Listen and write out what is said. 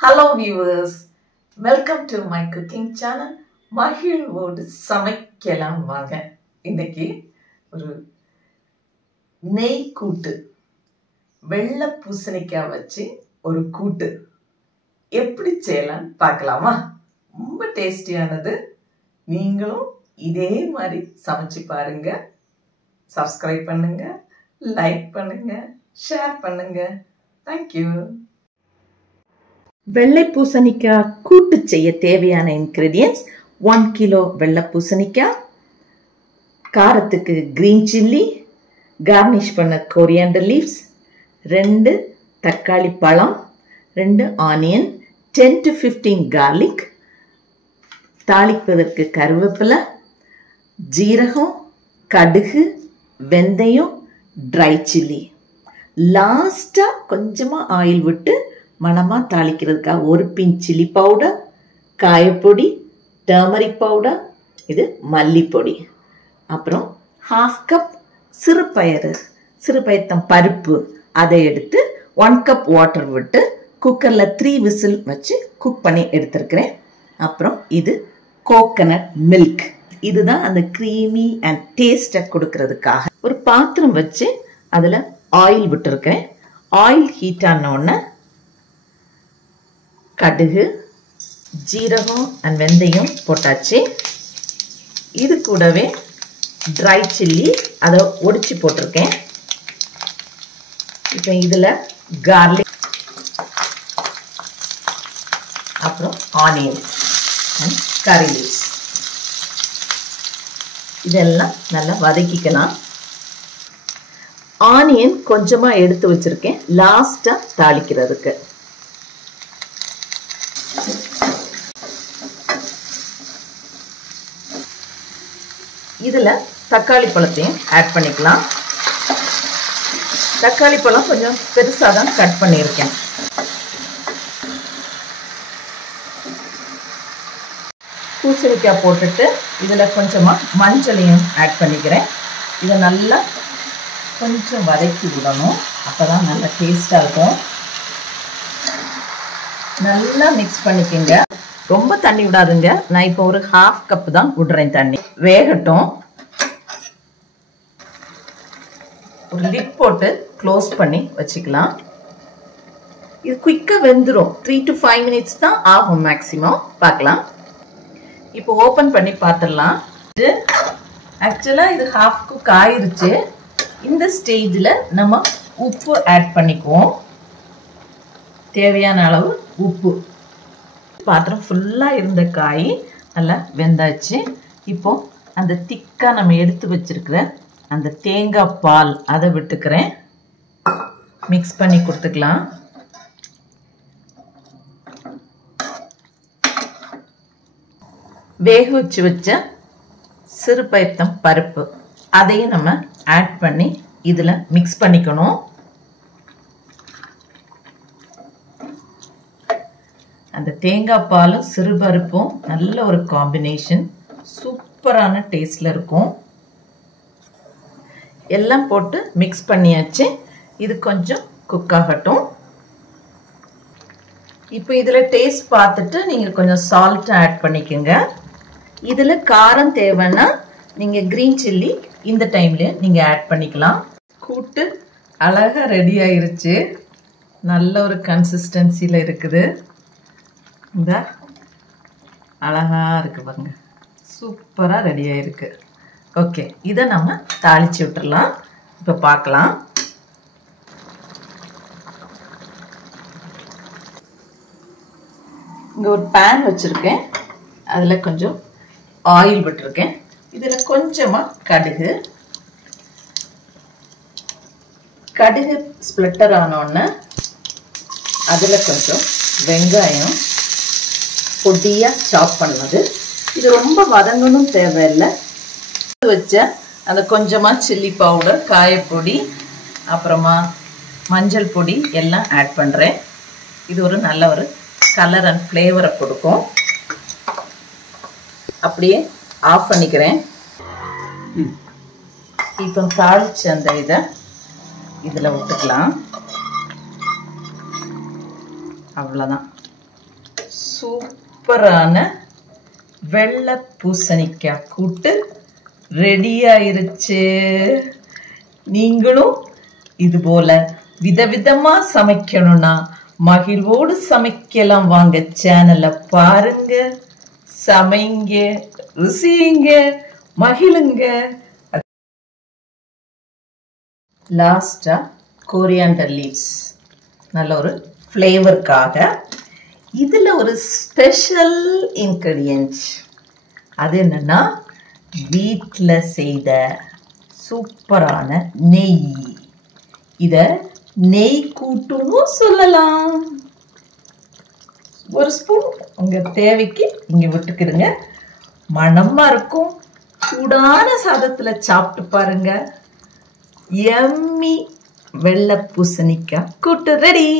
Hello viewers, welcome to my cooking channel. மகிழ்வோடு சமைக்கலாம் வாங்க. இன்னைக்கு ஒரு நெய் கூட்டு, வெள்ளை பூசணிக்காய் வச்சு ஒரு கூட்டு எப்படி செய்யலாம் பார்க்கலாமா? ரொம்ப டேஸ்டியானது. நீங்களும் இதே மாதிரி சமைச்சு பாருங்க. சப்ஸ்கிரைப் பண்ணுங்க, லைக் பண்ணுங்க, ஷேர் பண்ணுங்க. Thank you. வெள்ளை பூசணிக்காய் கூட்டு செய்ய தேவையான இன்கிரிடியன்ஸ் 1 கிலோ வெள்ளை பூசணிக்காய், காரத்துக்கு கிரீன் சில்லி, கார்னிஷ் பண்ண கொரியாண்டர் லீவ்ஸ், 2 தக்காளி பழம், 2 ஆனியன், 10 to 15 garlic, தாளிப்பதற்கு கருவேப்பிலை, ஜீரகம், கடுகு, வெந்தயம், ட்ரை சில்லி. லாஸ்டா கொஞ்சமா ஆயில் விட்டு மணமா தாளிக்கிறதுக்காக 1 பிஞ்ச் சில்லி பவுடர், காயப்பொடி, டர்மரிக் பவுடர், இது மல்லிப்பொடி, அப்புறம் 1/2 கப் சிறுபயத்தம் பருப்பு, அதை எடுத்து 1 கப் வாட்டர் விட்டு குக்கரில் 3 விசில் வச்சு குக் பண்ணி எடுத்துருக்கிறேன். அப்புறம் இது கோகனட் மில்க், இதுதான் அந்த க்ரீமி அண்ட் டேஸ்டை கொடுக்கறதுக்காக. ஒரு பாத்திரம் வச்சு அதில் ஆயில் விட்டுருக்கேன். ஆயில் ஹீட் ஆனோடனே கடுகு, ஜீரகம் அண்ட் வெந்தயம் போட்டாச்சு. இது கூடவே ட்ரை சில்லி அதை ஒடிச்சு போட்டிருக்கேன். இப்போ இதில் கார்லிக், அப்புறம் ஆனியன் அண்ட் கரி லீவ்ஸ், இதெல்லாம் நல்லா வதக்கிக்கலாம். ஆனியன் கொஞ்சமாக எடுத்து வச்சிருக்கேன் லாஸ்ட்டாக தாளிக்கிறதுக்கு. இதில் தக்காளி பழத்தையும் ஆட் பண்ணிக்கலாம். தக்காளி பழம் கொஞ்சம் பெருசாக தான் கட் பண்ணியிருக்கேன். பூசணிக்காய் போட்டுட்டு இதில் கொஞ்சமாக மஞ்சளையும் ஆட் பண்ணிக்கிறேன். இதை நல்லா கொஞ்சம் வதக்கி விடணும், அப்போ தான் நல்லா டேஸ்டாக இருக்கும். நல்லா மிக்ஸ் பண்ணிக்கோங்க. ரொம்ப தண்ணி விடாதுங்க. நான் இப்போ ஒரு 1/2 கப் தான் விடுறேன் தண்ணி. வேகட்டும். ஒரு லிட் போட்டு க்ளோஸ் பண்ணி வச்சுக்கலாம். இது குயிக்காக வெந்துடும். 3 to 5 மினிட்ஸ் தான் ஆகும் மேக்ஸிமம். பார்க்கலாம். இப்போ ஓப்பன் பண்ணி பார்த்துடலாம். இது ஆக்சுவலாக இது 1/2 குக் ஆயிருச்சு. இந்த ஸ்டேஜில் நம்ம உப்பு ஆட் பண்ணிக்குவோம். தேவையான அளவு உப்பு. பாத்திரம் ஃபுல்லாக இருந்த காய் நல்லா வெந்தாச்சு. இப்போ அந்த திக்காக நம்ம எடுத்து வச்சிருக்கிற அந்த தேங்காய் பால் அதை விட்டுக்கிறேன். மிக்ஸ் பண்ணி கொடுத்துக்கலாம். வேக வச்ச சிறுபயத்தம் பருப்பு அதையும் நம்ம ஆட் பண்ணி இதில் மிக்ஸ் பண்ணிக்கணும். அந்த தேங்காய் பாலும் சிறுபருப்பும் நல்ல ஒரு காம்பினேஷன், சூப்பரான டேஸ்டில் இருக்கும். எல்லாம் போட்டு மிக்ஸ் பண்ணியாச்சு. இது கொஞ்சம் குக் ஆகட்டும். இப்போ இதில் டேஸ்ட் பார்த்துட்டு நீங்கள் கொஞ்சம் சால்ட் ஆட் பண்ணிக்கோங்க. இதில் காரம் தேவைன்னா நீங்கள் க்ரீன் சில்லி இந்த டைம்லேயே நீங்கள் ஆட் பண்ணிக்கலாம். கூட்டு அழகாக ரெடி ஆயிருச்சு. நல்ல ஒரு கன்சிஸ்டன்சியில் இருக்குது. இந்த அழகாக இருக்குது பாருங்க, சூப்பராக ரெடி ஆகிருக்கு. ஓகே, இதை நம்ம தாளித்து விட்டுடலாம். இப்போ பார்க்கலாம். இங்கே ஒரு பேன் வச்சுருக்கேன். அதில் கொஞ்சம் ஆயில் விட்டுருக்கேன். இதில் கொஞ்சமாக கடுகு ஸ்ப்ளிட்டர் ஆனோடனே அதில் கொஞ்சம் வெங்காயம் பொடியாக சாப் பண்ணது. இது ரொம்ப வதங்கணும் தேவையில்லை. வச்ச அந்த கொஞ்சமாக சில்லி பவுடர், காயப்பொடி, அப்புறமா மஞ்சள் பொடி எல்லாம் ஆட் பண்ணுறேன். இது ஒரு நல்ல ஒரு கலர் அண்ட் ஃப்ளேவரை கொடுக்கும். அப்படியே ஆஃப் பண்ணிக்கிறேன். இப்போ தாளிச்சு அந்த இதை இதில் விட்டுக்கலாம். அவ்வளோதான். சூப்பரான வெள்ளை பூசணிக்காய் கூட்டு ரெடி ஆயிருச்சு. நீங்களும் இது போல விதவிதமா சமைக்கணும்னா மகிழ்வோடு சமைக்கலாம். வாங்க, சேனலை பாருங்க, சமைங்க, ருசிங்க, மகிழுங்க. லாஸ்டா கோரியாண்டர் லீவ்ஸ் நல்ல ஒரு ஃப்ளேவருக்காக. இதுல ஒரு ஸ்பெஷல் இன்கிரிடியன்ட், அது என்னன்னா வீட்டில் செய்த சூப்பரான நெய். இத நெய் கூட்டுன்னு சொல்லலாம். ஒரு ஸ்பூன் உங்க தேவைக்கு இங்க விட்டுக்கிடுங்க. மணமா இருக்கும். சூடான சாதத்துல சாப்பிட்டு பாருங்க. எம்மி வெள்ளை பூசணிக்காய் கூட்டு ரெடி.